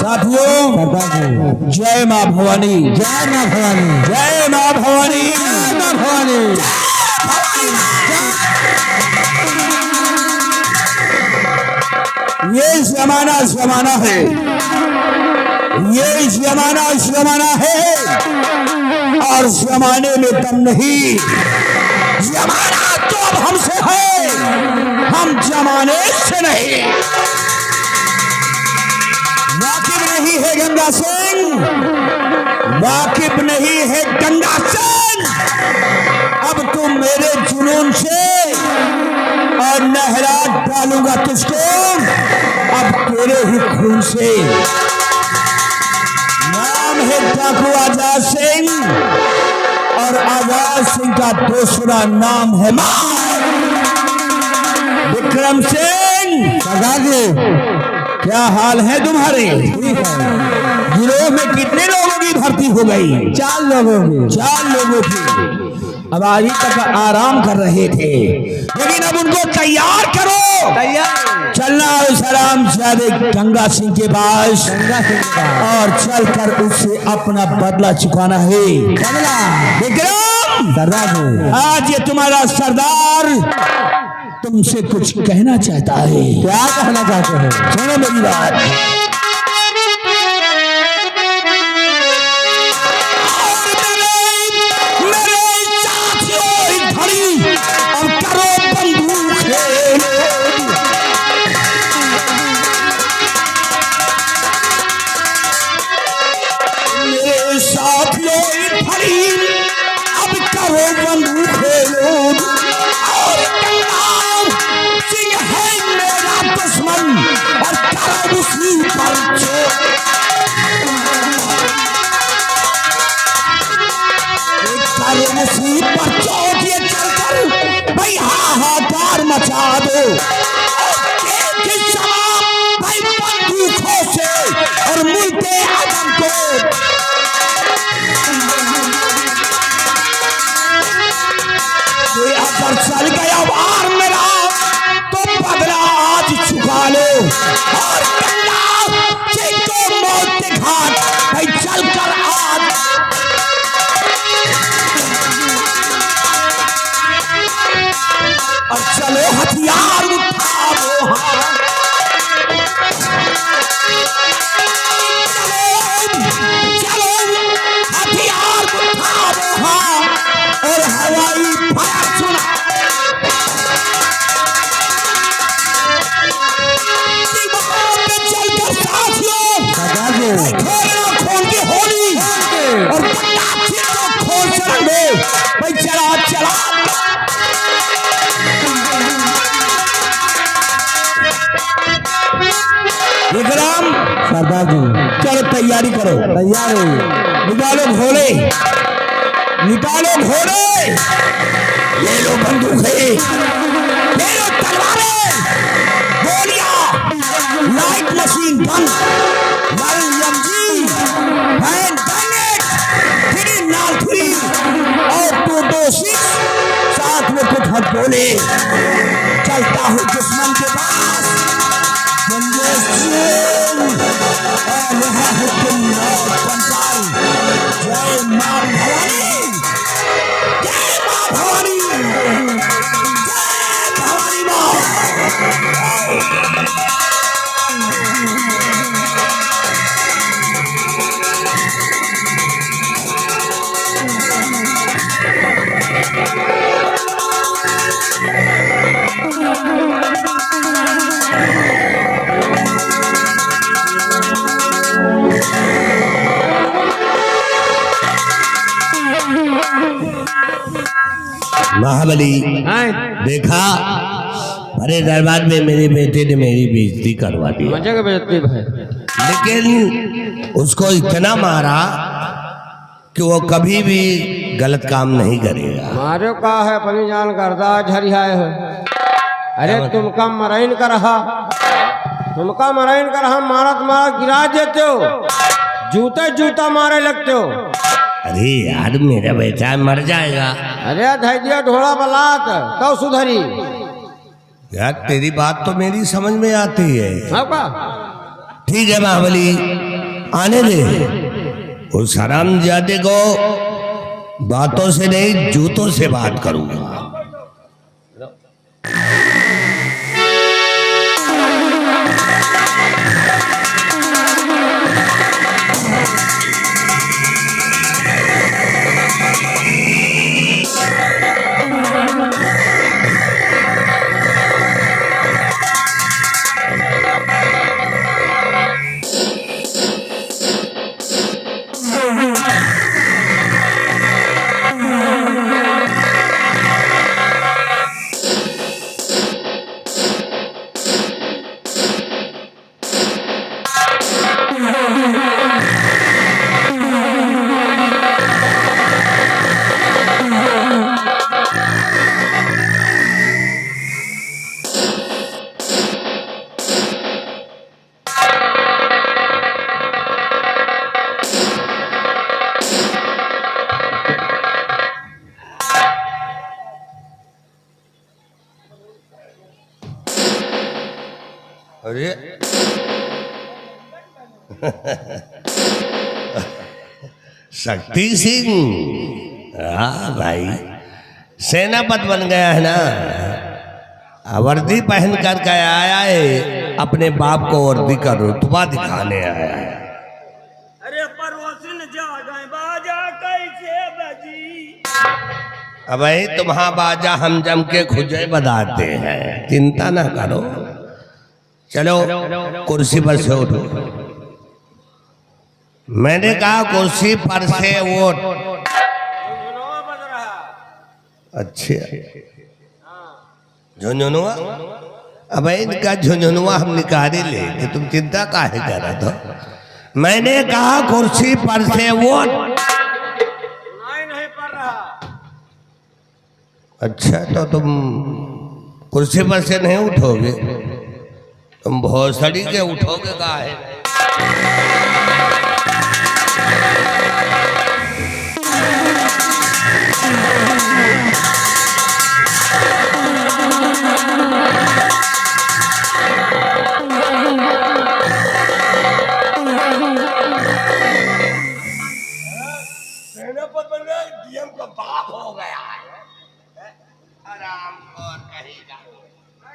साथियों, जय मां भवानी, जय मां भवानी, जय मां भवानी, जय मां भवानी। ये जमाना है, ये जमाना है और जमाने में दम नहीं। जमाना तो अब हमसे है, हम जमाने से नहीं। वाकिफ नहीं है गंगा सिंह, वाकिफ नहीं है गंगा सिंह। अब तुम मेरे जुनून से और नहरा डालूंगा तुझको अब तेरे ही खून से। नाम है डाकू आजाद सिंह और आजाद सिंह का दूसरा नाम है विक्रम सिंह। सरदार क्या हाल है तुम्हारे? गिरोह में कितने लोगों की भर्ती हो गई? 4 लोगों की। 4 लोगों की। अब आज तक आराम कर रहे थे, लेकिन अब उनको तैयार करो। तैयार चलना सलाम जादे गंगा सिंह के पास और चलकर उससे अपना बदला चुकाना है। बदला विक्रम, सरदार आज ये तुम्हारा सरदार तुमसे कुछ कहना चाहता है। क्या कहना चाहते हैं? सुनो मेरी बात। मचा दो भाई बंदूकों से और मुल्के आदम को अगर चल गया वार मेरा तो बदला आज चुका लो और मौत के घाट भाई चलकर आज और चलो हथियार उठाओ। चलो हथियार उठाओ और हवाई फायर सुना। चलकर साथियों खोल के होली और खोल चलेंगे भाई। चला चला विक्रम, सरदार जी चलो तैयारी करो। तैयार है। निकालो घोड़े, निकालो घोड़े, ले लो बंदूकें, ले लो तलवारें, गोलियां, light machine gun, LMG, hand grenade, 303 और 226 साथ में कुछ हथ बोले। चलता हूँ दुश्मन के पास। जय मां भवानी, जय मां भवानी, जय भवानी महाबली हैं देखा, अरे दरबार में मेरे बेटे ने मेरी बेइज्जती करवा दी, मजे के बेइज्जती भाई। लेकिन उसको इतना मारा कि वो कभी भी गलत काम नहीं करेगा। मारो का है अपनी जान करदा झरियाए है। अरे तुमका मराइन कर रहा, तुमका मराइन कर रहा, मारत मारत गिरा देते हो, जूता जूता मारे लगते हो। अरे यार मेरा बेटा मर जाएगा। अरे धैर्य ढोड़ा बलात तो सुधरी। यार तेरी बात तो मेरी समझ में आती है। हाँ का? ठीक है महाबली, आने दे उस हरामजादे को, बातों से नहीं जूतों से बात करूंगा। अरे शक्ति सिंह, हाँ भाई सेनापति बन गया है ना। वर्दी पहन कर के आया है, अपने बाप को वर्दी का रुतबा दिखाने आया है। अरे पड़ोसिन जा गए बाजा कैसे बजी। अब तुम्हारा बाजा हम जम के खुजे बजाते हैं, चिंता ना करो। चलो कुर्सी पर से उठो। मैंने कहा कुर्सी पर से उठ। अच्छा झुंझुनुआ, अब इनका झुंझुनुआ हम निकाले ले कि तुम चिंता काहे कर रहे हो। मैंने कहा कुर्सी पर से उठ। नहीं पड़ रहा। अच्छा तो तुम कुर्सी पर से नहीं उठोगे, तुम भोसड़ी के उठोगे काहे। सेनापति बन गया, डीएम का बाप हो गया है। आराम और कहेगा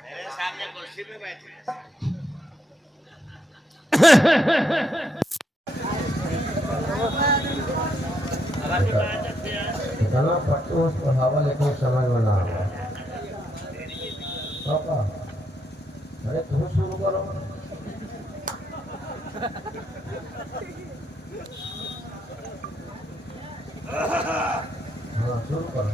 मेरे सामने कुर्सी पे बैठे। इतना पट्टू पढ़ावा लेकिन समझ में ना आवा। पापा अरे तुम शुरू करो। हाँ शुरू करो।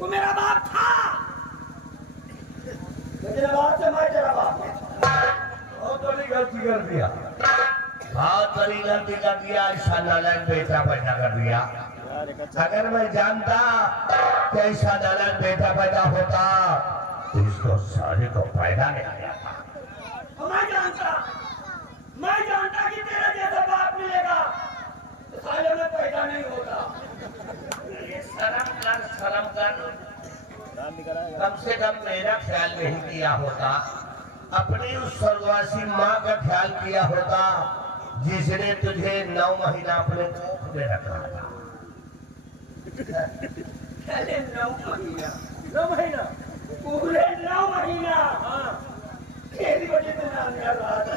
तू मेरा बाप था, लेकिन अब आज से मैं तेरा बाप है। बहुत बड़ी गलती कर दिया। बहुत बड़ी गलती कर दिया, ऐसा नालायक बेटा पैदा कर दिया। अगर मैं जानता कि ऐसा नालायक बेटा पैदा होता तो इसको सारे को पैदा नहीं आया था। और मैं जानता कि तेरे जैसा बाप मिलेगा तो साले में पैदा नहीं होता। ये शर्म कर। कम से कम मेरा ख्याल नहीं किया होता, अपनी उस स्वर्गवासी माँ का ख्याल किया होता जिसने तुझे 9 महीना अपने कोख में रखा था। पहले 9 महीना पूरे 9 महीना। हाँ, तेरी वजह से नाम याद रहा था।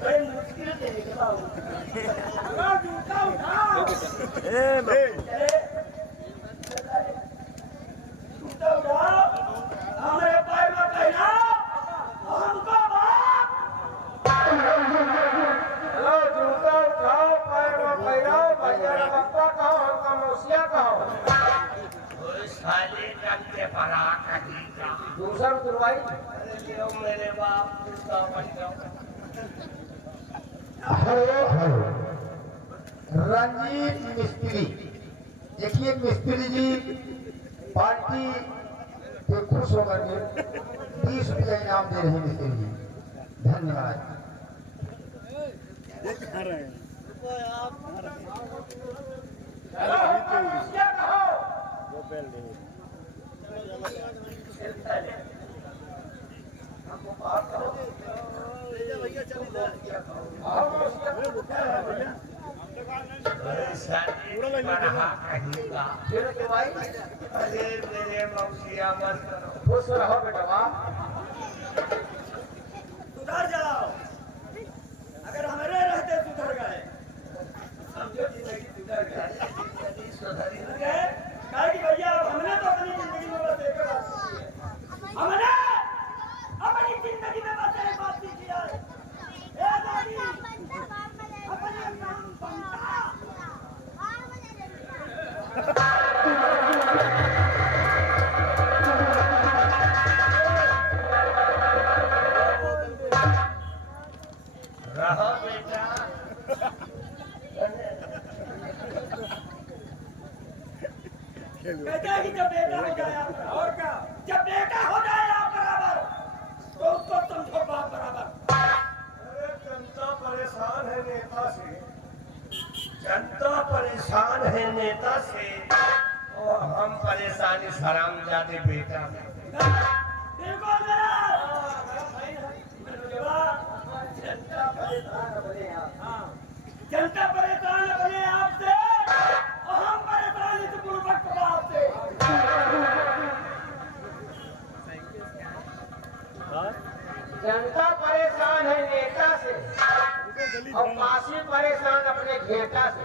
बड़ी मुश्किल से निकला हूँ। जूता उठाओ, जूता उठाओ, हमारे पैर में पहनाओ, हमको बाप। हेलो, जूता उठाओ, पैर में पहनाओ, भैया का पप्पा कहो, हमका मौसिया कहो। साले रंगे परा कहीं का दूसरा तुरवाई अरे लो मेरे बाप उसका बन जाओ। हेलो रंजीत मिस्त्री, देखिए मिस्त्री जी पार्टी के खुश होकर के 20 रुपया इनाम दे रहे हैं मिस्त्री जी, धन्यवाद। हेलो, हमका मौसिया कहो। आओ, मौसिया साले परा कहीं का फिर तुरवाई अरे मेरे मौसिया मत करो। खुश रहो बेटा। सुधर जाओ, अगर हमारे रहते सुधर गए, समझो जिंदगी सुधर गए। सुधर गए कहा कि भैया अब हमने तो अपनी जिंदगी में बस एक बात सीखी है। हमने अपनी जिंदगी में बस एक बात सीखी है, ए दादी, अपने काम बनता। रहो बेटा। कहते हैं कि जब बेटा हो जाए आप, और क्या, जब बेटा हो जाए आप बराबर तो उसको समझो बाप बराबर। अरे जनता परेशान है नेता से। जनता परेशान है नेता से और हम परेशान इस हरामजादे बेटा से। बिल्कुल जनता परेशान बने आप, जनता परेशान बने आपसे और हम परेशान इस गुरुभक्त बाप से। जनता परेशान है नेता से और काशी परेशान अपने घेटा से।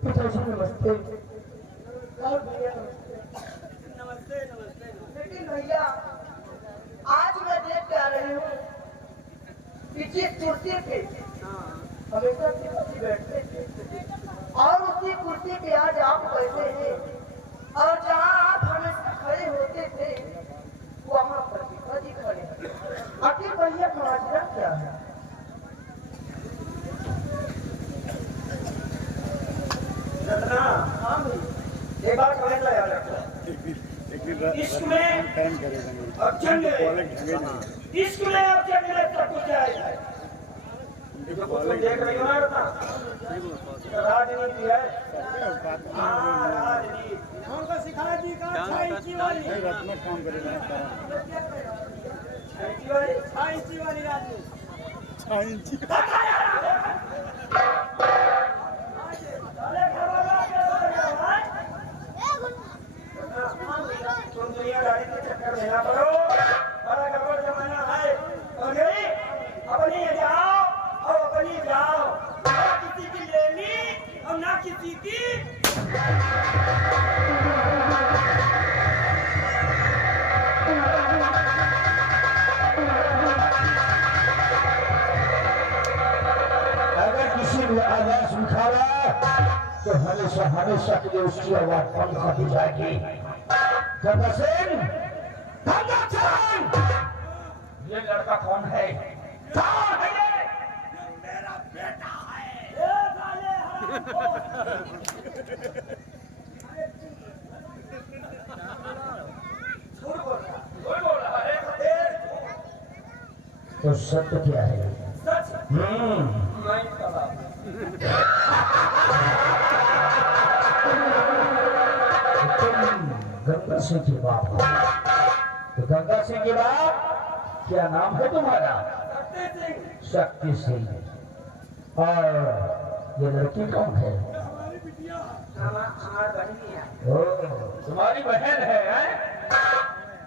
पिताजी नमस्ते। और भैया नमस्ते। नमस्ते। लेकिन भैया आज मैं देख के आ रही हूँ पीछे कुर्सी पे हमेशा पिताजी बैठते थे और उसी कुर्सी पे आज आप बैठे हैं और जहाँ आप हमेशा खड़े होते थे वहाँ पर पिताजी खड़े हैं। आखिर भैया माजरा क्या है? रत्ना, हाँ भैया, एक बात हमेशा याद रखो, इश्क में अब जंग है, इश्क में अब जंग है, सब कुछ जाएगा। देखो तुम देख रही हो ना रत्ना, राजनीति है। हाँ, राजनीति हमको सिखा दी का 6 इंची वाली, 6 इंची वाली राजनीति। तुम दुनियादारी के चक्कर में ना पड़ो, बड़ा गड़बड़ जमाना है। समझे? अपनी जाओ और अपनी जाओ, ना किसी की लेनी और ना किसी की हमेशा हमेशा के लिए उसकी आवाज बंद कर दी जाएगी। गंगा सिंह, गंगा सिंह, ये लड़का कौन है? कौन है ये? मेरा बेटा है। तो सत्य क्या है? गंगा सिंह की बाप हो। तो गंगा सिंह की बाप, क्या नाम है तुम्हारा? शक्ति सिंह। और ये लड़की कौन है? ओ, तुम्हारी बहन है, हैं?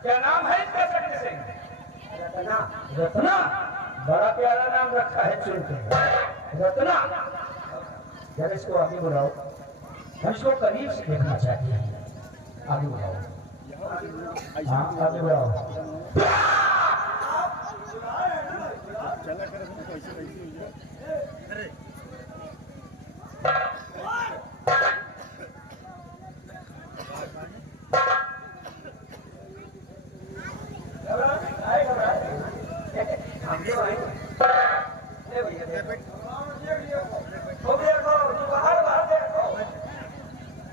क्या नाम है इसका? शक्ति सिंह। रत्ना, बड़ा प्यारा नाम रखा है चुनके। रत्ना, जरा इसको आगे बुलाओ, हम इसको करीब से देखना चाहते हैं। आगे बुलाओ, हाँ आगे बुलाओ।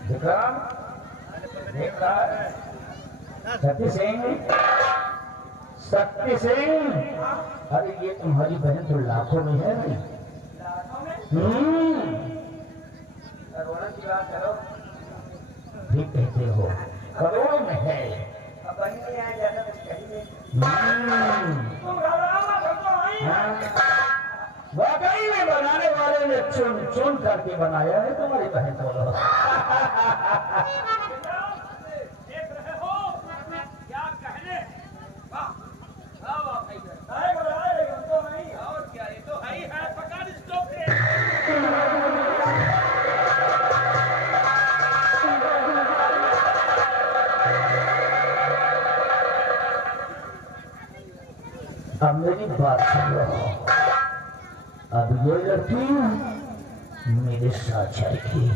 विक्रम, देख रहा है? शक्ति सिंह, शक्ति सिंह, अरे ये तुम्हारी बहन तो लाखों में है। ठीक कहते हो, करोड़ों में है। वाकई में बनाने वाले ने चुन चुन करके बनाया है तुम्हारी बहन को। देख रहे हो क्या कहने? और क्या, ये तो है ही है। पकड़ इसको। अब मेरी बात सुनो। अब ये लड़की मेरे साथ जाएगी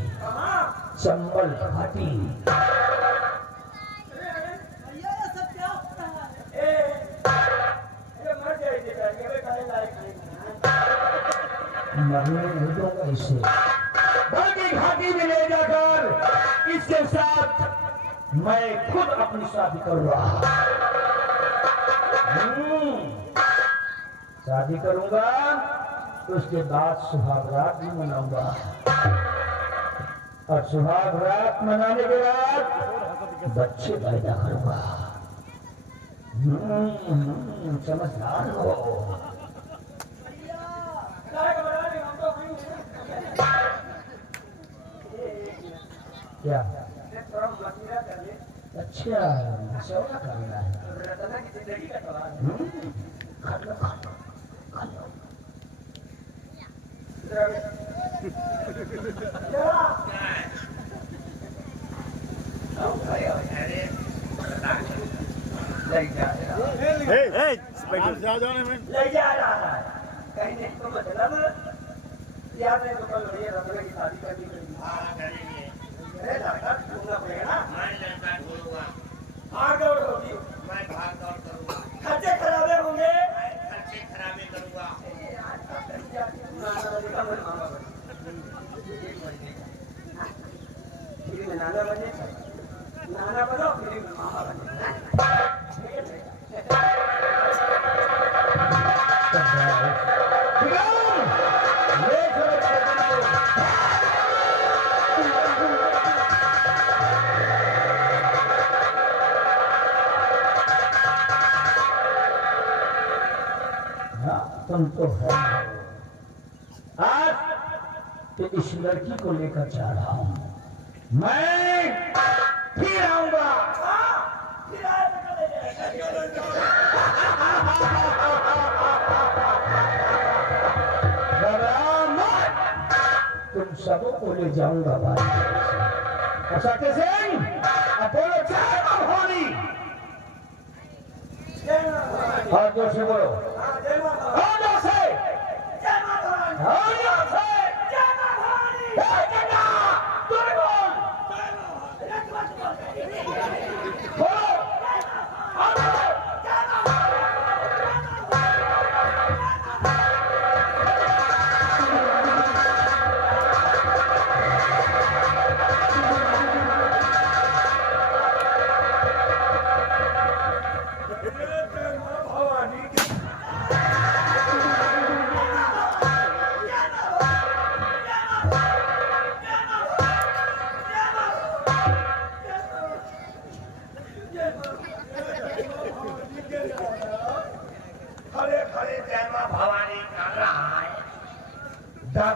चंबल घाटी। मरने नहीं दूंगा इसे, बल्कि घाटी में ले जाकर इसके साथ मैं खुद अपनी शादी करूंगा। शादी करूंगा, उसके बाद सुहाग रात भी मनाऊंगा। और सुहाग रात मनाने के बाद बच्चे पैदा करूंगा। समझदार हो। क्या? अच्छा, मशवरा करना है। खा लो, खा लो, खा लो। ले जा रहा है कहीं नहीं तो मतलब यार ने तो कल बढ़िया रतन की शादी करनी पड़ेगी। अरे लड़का ढूंढना पड़ेगा ना। मैं लड़का ढूंढूंगा। भाग दौड़ होगी, मैं भाग दौड़ करूंगा। खर्चे खराबे होंगे। मैं खर्चे खराबे करूंगा। फिर में नाना बने, नाना बनो फिर में मामा बने। तुम तो है। आज तो इस लड़की को लेकर जा रहा हूं। मैं फिर आऊंगा। तुम सबों को ले जाऊंगा भाई। शक्ति सिंह, अपोलो जय मां भवानी। और जोर से बोलो। और जोर से। और जोर से। जय गंगा, तुम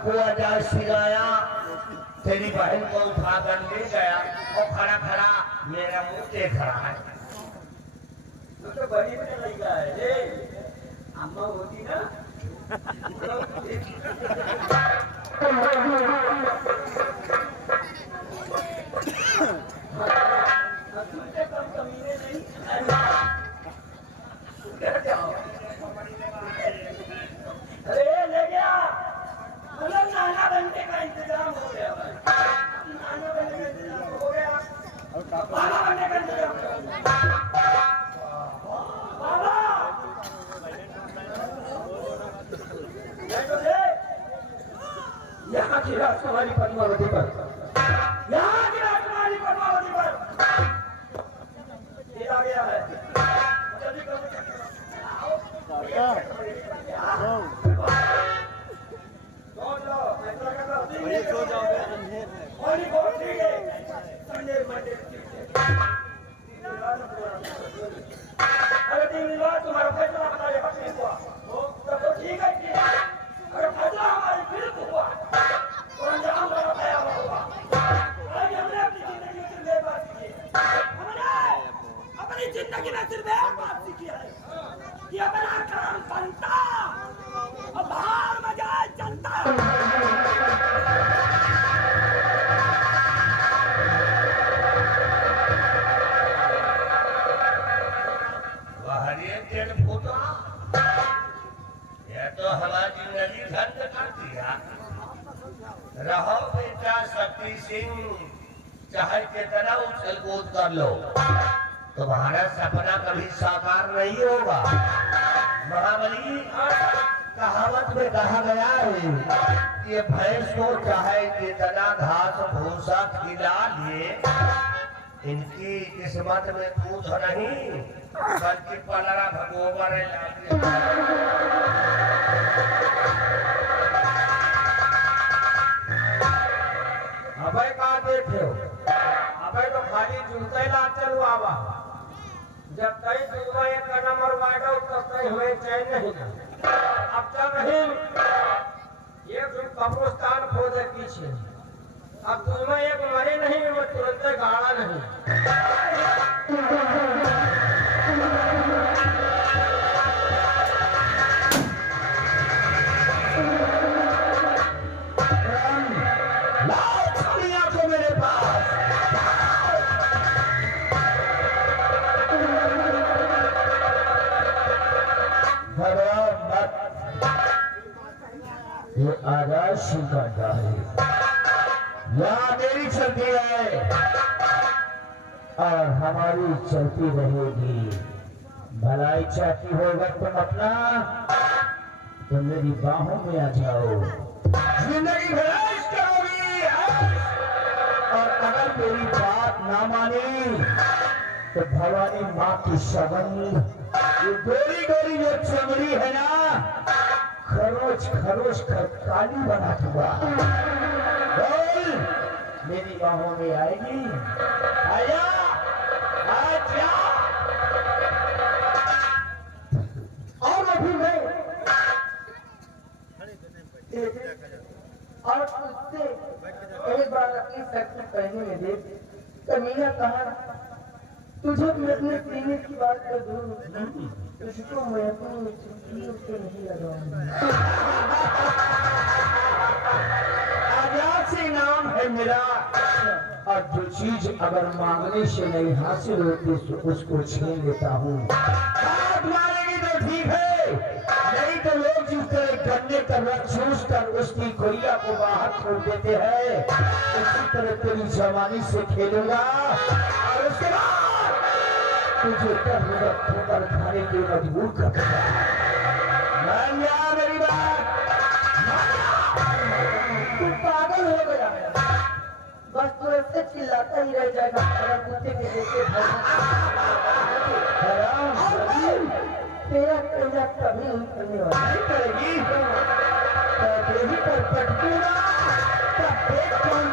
सबको आजाद सिखाया, तेरी बहन को उठा कर ले गया और खड़ा खड़ा मेरा मुंह देख रहा है। तू तो बड़ी में लग गया है रे, अम्मा होती ना तुझे कम कमीने नहीं। अरे ले गया, मतलब नाना बनने का इंतजाम हो गया भाई, नाना बनने का इंतजाम हो गया, बाबा बनने का इंतजाम हो गया। बाबा यहाँ की राजकुमारी पद्मावती पर, यहाँ की राजकुमारी पद्मावती पर आ गया है। जल्दी करो, सो जाओ, ठीक है, संडे मंडे अगर 3 दिन बाद तुम्हारा फैसला हमारे हक में हुआ तब तो ठीक है, अगर फैसला हमारे विरुद्ध हुआ तो अंजाम बड़ा भयावह होगा। आज हमने अपनी जिंदगी में सिर्फ एक बात सीखी है, हमने अपनी जिंदगी में सिर्फ एक बात सीखी है कि अपना काम बनता और बाहर में जाए जनता। यह तो हमारी जिंदगी धन्य कर दिया। रहो बेटा शक्ति सिंह, चाहे कितना उछल कूद कर लो, तुम्हारा सपना कभी साकार नहीं होगा। महाबली, कहावत में कहा गया है कि भैंस को चाहे कितना घास भूसा खिला लिए, इनकी किस्मत में दूध नहीं बल्कि पलरा भगोबर अबे कहा देखे हो, अबे तो खाली जूते ला चलू आवा, जब कहीं दूसरा एक का नंबर वाइडा तब तक हमें चैन नहीं। अब चल नहीं ये कब्रिस्तान खोदे पीछे, अब तुम्हें एक मरे नहीं मैं तुरंत गाड़ा नहीं। लाओ छड़ियां को मेरे पास। ये आजाद सिंह का है, यहाँ मेरी चलती है और हमारी चलती रहेगी। भलाई चाहती होगा तुम अपना, तो मेरी बाहों में आ जाओ, जिंदगी भर ऐश करोगी। और अगर मेरी बात ना मानी तो भवानी माँ की सगंध, ये गोरी गोरी जो चमड़ी है ना, खरोच खरोच कर काली बना दूंगा। बोल, मेरी बाहों में आएगी, आया आजा। और अभी मैं और उससे एक बार अपनी शक्ति पहने में देख, कमीना कहा तुझे मैं अपने सीने की बात कर दूं, तुझको मैं अपनी चुटकी से नहीं लगाऊंगा। आजाद सिंह नाम है मेरा, और जो चीज अगर मांगने से नहीं हासिल होती तो उसको छीन लेता हूँ। बात मानेगी तो ठीक है, नहीं तो लोग जिस तरह गन्ने का रस चूस कर उसकी गुड़िया को बाहर छोड़ देते हैं, उसी तरह तेरी जवानी से खेलूंगा और उसके बाद तुझे ठोकर खाने के मजबूर कर दूंगा। मान जा मेरी बात। तू पागल हो गया है, बस तू ऐसे चिल्लाता ही रह जाएगा, अगर कुत्ते के जैसे तेरा तेरा कभी नहीं करने वाला नहीं करेगी तो देवी पर पटकूंगा, तब देख कौन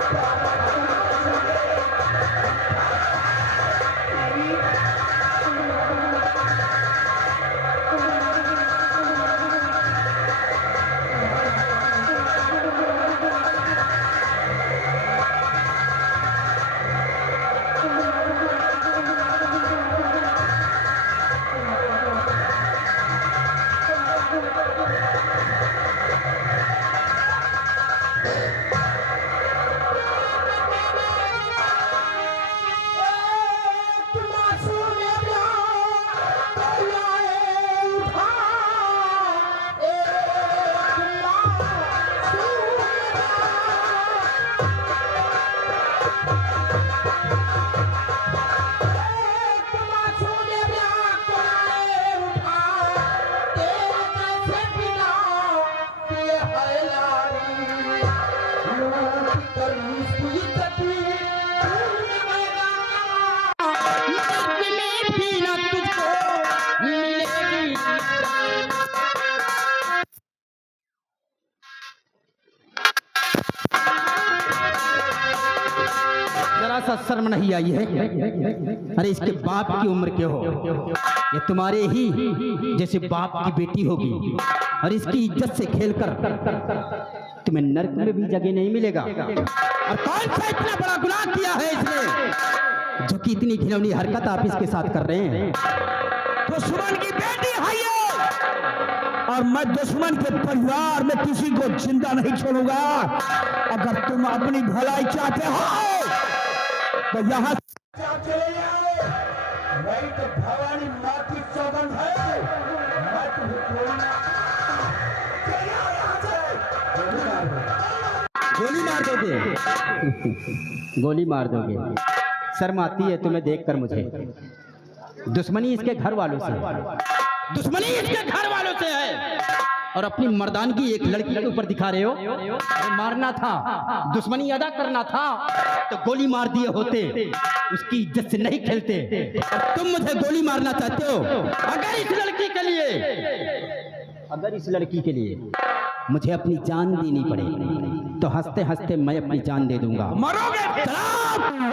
शर्म नहीं आई है? अरे इसके बाप की उम्र के हो, ये तुम्हारे ही जैसे बाप की बेटी होगी और इसकी इज्जत से खेलकर तुम्हें नर्क में भी जगह नहीं मिलेगा। और कौन सा इतना बड़ा गुनाह किया है इसने जो कि इतनी घिनौनी हरकत आप इसके साथ कर रहे हैं? दुश्मन की बेटी है ये, और मैं दुश्मन के परिवार में किसी को जिंदा नहीं छोड़ूंगा। अगर तुम अपनी भलाई चाहते हो तो यहाँ चले जाओ, नहीं तो भवानी माँ की सौगंध है, मैं तुम्हें कोई ना चले जाओ यहाँ से। गोली मार दोगे? गोली मार दोगे? शर्म आती है तुम्हें देखकर मुझे। दुश्मनी इसके घर वालों से, दुश्मनी इसके घर वालों से है और अपनी मर्दानगी एक लड़की के ऊपर दिखा रहे हो। अरे मारना था, दुश्मनी अदा करना था तो गोली मार दिए होते, उसकी इज्जत से नहीं खेलते। और तुम मुझे गोली मारना चाहते हो? अगर इस लड़की के लिए, अगर इस लड़की के लिए मुझे अपनी जान देनी पड़े तो हंसते हंसते मैं अपनी जान दे दूंगा। मरोगे। चलाओ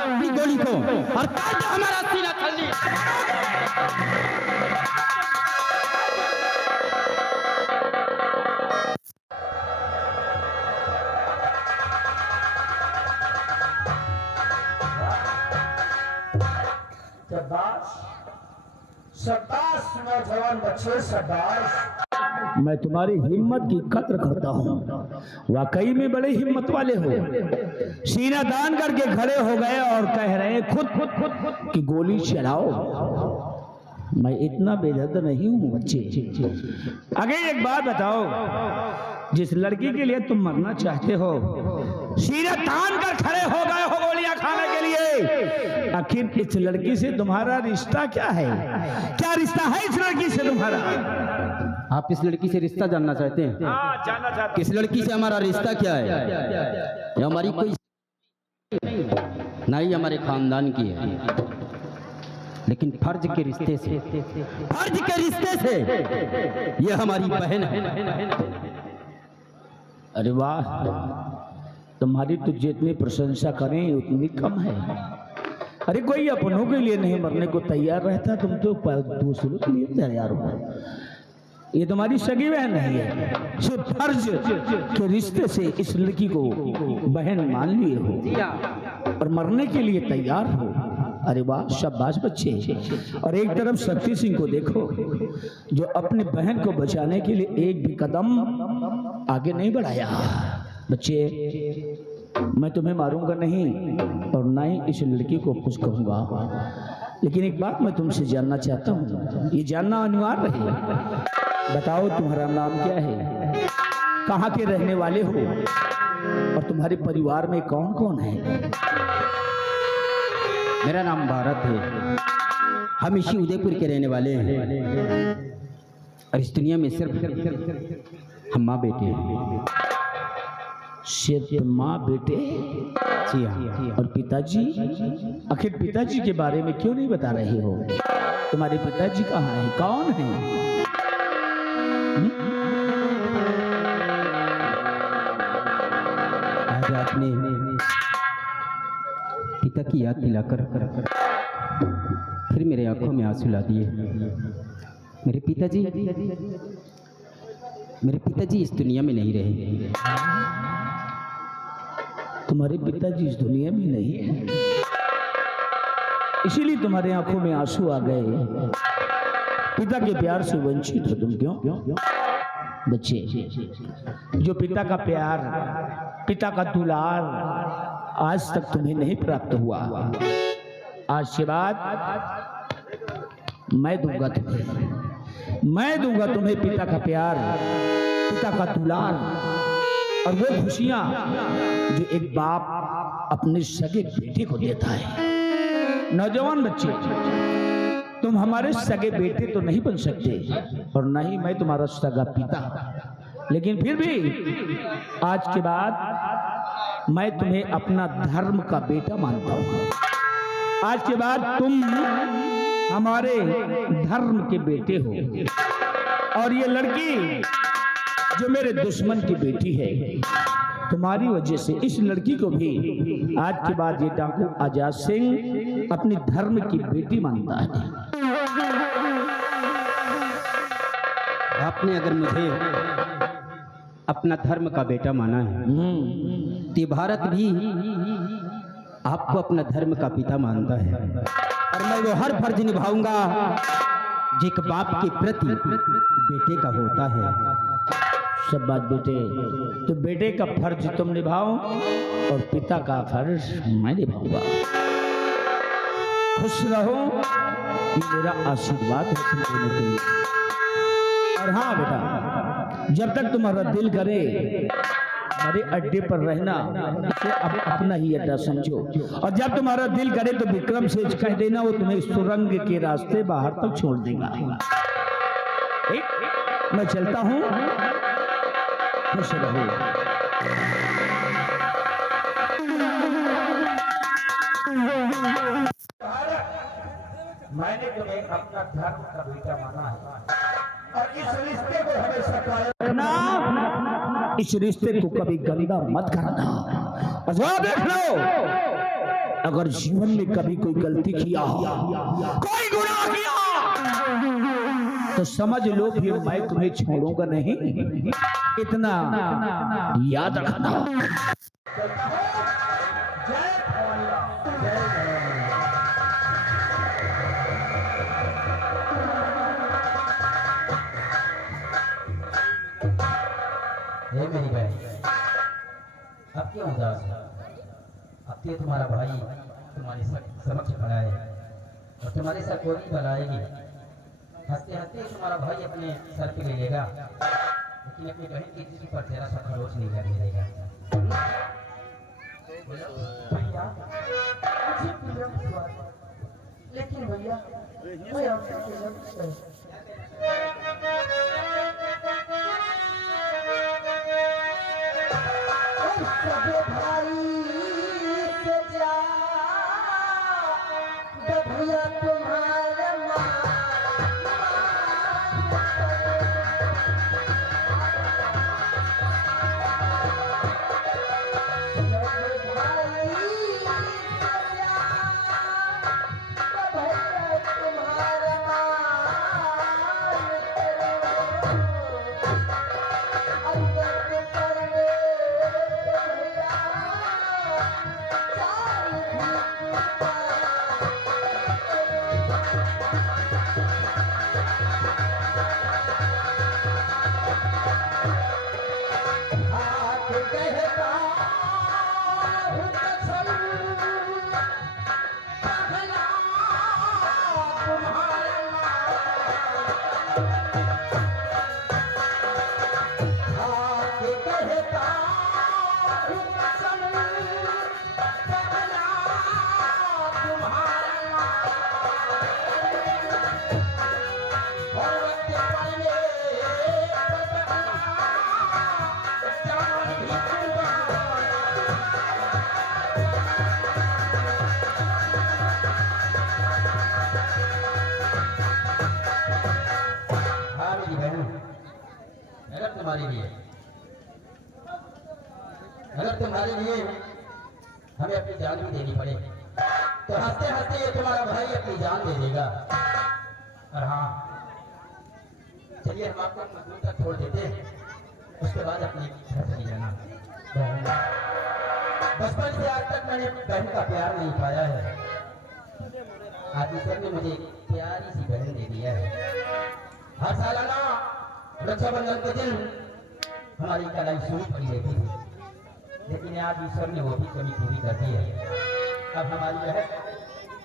अपनी गोली को और काट दो हमारा सीना खल्ली। शाबाश, शाबाश नौजवान बच्चे, शाबाश। मैं तुम्हारी हिम्मत की कद्र करता हूँ, वाकई में बड़े हिम्मत वाले हो। सीना दान करके खड़े हो गए और कह रहे हैं खुद कि गोली चलाओ। मैं इतना बेदर्द नहीं हूँ बच्चे। आगे एक बात बताओ, जिस लड़की के लिए तुम मरना चाहते हो, सीना तान कर खड़े हो गए हो गोलियां खाने के लिए, आखिर इस लड़की से तुम्हारा रिश्ता क्या है? क्या रिश्ता है इस लड़की से तुम्हारा? आप इस लड़की से रिश्ता जानना चाहते हैं? जानना चाहते। इस लड़की से हमारा रिश्ता क्या है? ये हमारी कोई नहीं, हमारे खानदान की है, लेकिन फर्ज के रिश्ते से, फर्ज के रिश्ते से ये हमारी बहन है। अरे वाह, तुम्हारी तो जितनी प्रशंसा करें उतनी कम है। अरे कोई अपनों के लिए नहीं मरने को तैयार रहता, तुम तो दूसरों के लिए तैयार हो। ये तुम्हारी सगी बहन नहीं है, सिर्फ फर्ज के रिश्ते से इस लड़की को बहन मान लिए हो और मरने के लिए तैयार हो। अरे वाह, शाबाश बच्चे। और एक तरफ शक्ति सिंह को देखो, जो अपने बहन को बचाने के लिए एक भी कदम आगे नहीं बढ़ाया। बच्चे, मैं तुम्हें मारूंगा नहीं और ना ही इस लड़की को कुछ कहूंगा, लेकिन एक बात मैं तुमसे जानना चाहता हूँ, ये जानना अनिवार्य है। बताओ तुम्हारा नाम क्या है, कहाँ के रहने वाले हो और तुम्हारे परिवार में कौन कौन है? मेरा नाम भारत है, हम इसी उदयपुर के रहने वाले हैं और इस दुनिया में सिर्फ हम माँ बेटे हैं। सिर्फ माँ बेटे? जी हाँ। और पिताजी? आखिर पिताजी के बारे में क्यों नहीं बता रहे हो? तुम्हारे पिताजी कहाँ हैं, कौन हैं? आज आपने पिता की याद दिलाकर फिर मेरे आंखों में आंसू ला दिए। मेरे पिताजी इस दुनिया में नहीं रहे। तुम्हारे पिताजी इस दुनिया में नहीं है, इसीलिए तुम्हारे आंखों में आंसू आ गए। पिता के प्यार से वंचित हो तुम। क्यों बच्चे? जो पिता का प्यार, पिता का दुलार आज तक तुम्हें नहीं प्राप्त हुआ, आज के बाद मैं दूंगा तुम्हें पिता का प्यार, पिता का दुलार और वो खुशियां जो एक बाप अपने सगे बेटे को देता है। नौजवान बच्चे, तुम हमारे सगे बेटे तो नहीं बन सकते और न ही मैं तुम्हारा सगा पिता, लेकिन फिर भी आज के बाद मैं तुम्हें अपना धर्म का बेटा मानता हूँ। आज के बाद तुम हमारे धर्म के बेटे हो और ये लड़की जो मेरे दुश्मन की बेटी है, तुम्हारी वजह से इस लड़की को भी आज के बाद ये डाकू आजाद सिंह अपनी धर्म की बेटी मानता है। आपने अगर मुझे अपना धर्म का बेटा माना है तो भारत भी आपको अपना धर्म का पिता मानता है, और मैं वो हर फर्ज निभाऊंगा जो एक बाप के प्रति बेटे का होता है। सब बात बेटे, तो बेटे का फर्ज तुम निभाओ और पिता का फर्ज मैं निभाऊंगा। खुश रहो, ये मेरा आशीर्वाद है तुम दोनों के लिए। और हाँ बेटा, जब तक तुम्हारा दिल करे हमारे अड्डे पर रहना, इसे अब अपना ही अड्डा समझो। और जब तुम्हारा दिल करे तो विक्रम से कह देना, वो तुम्हें सुरंग के रास्ते बाहर तक छोड़ देगा। ठीक? मैं चलता हूँ, खुश रहो। मैंने तुम्हें अपना धर्म का बेटा माना है और इस रिश्ते को हमेशा कायम रखना, इस रिश्ते को कभी गंदा मत करना। और देख लो, अगर जीवन में कभी कोई गलती किया, कोई गुनाह किया, तो समझ लो फिर मैं तुम्हें छोड़ूंगा नहीं, इतना याद रखना। हे मेरी बहन, अब क्यों उदास है? अब तो तुम्हारा भाई तुम्हारे समक्ष खड़ा है और तुम्हारे सर को नहीं बनाएगी। हंसते हंसते तुम्हारा भाई अपने सर पे ले लेगा, लेकिन अपनी बहन की जिस्म पर तेरा सा खरोच नहीं लगने देगा। भैया मुझे प्रियम हुआ, लेकिन भैया मैं आपसे प्रियम सगे भाई से जा भैया तुम्हारे तुम्हारे लिए हमें अपनी जान भी देनी पड़े तो हंसते हंसते ये तुम्हारा भाई अपनी जान दे देगा। और हाँ, चलिए हम आपको मजदूर तक छोड़ देते हैं, उसके बाद अपने घर चली जाना। बचपन से आज तक मैंने बहन का प्यार नहीं पाया है, आज ईश्वर ने मुझे प्यारी सी बहन दे दिया है। हर सालाना रक्षाबंधन के दिन हमारी कलाई शुरू पड़ी रहती थी, लेकिन आज ईश्वर ने वो भी कमी पूरी कर दी है। अब हमारी बहन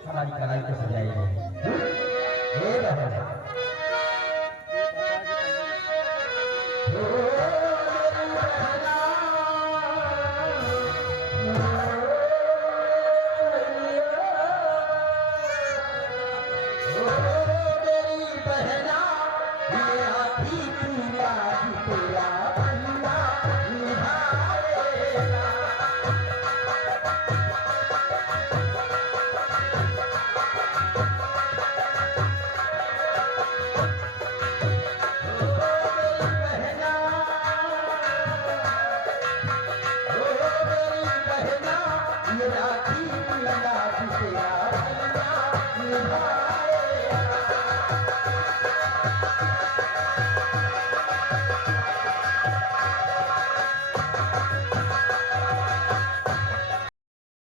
हमारी कलाई को सजाएगी। ये बहन है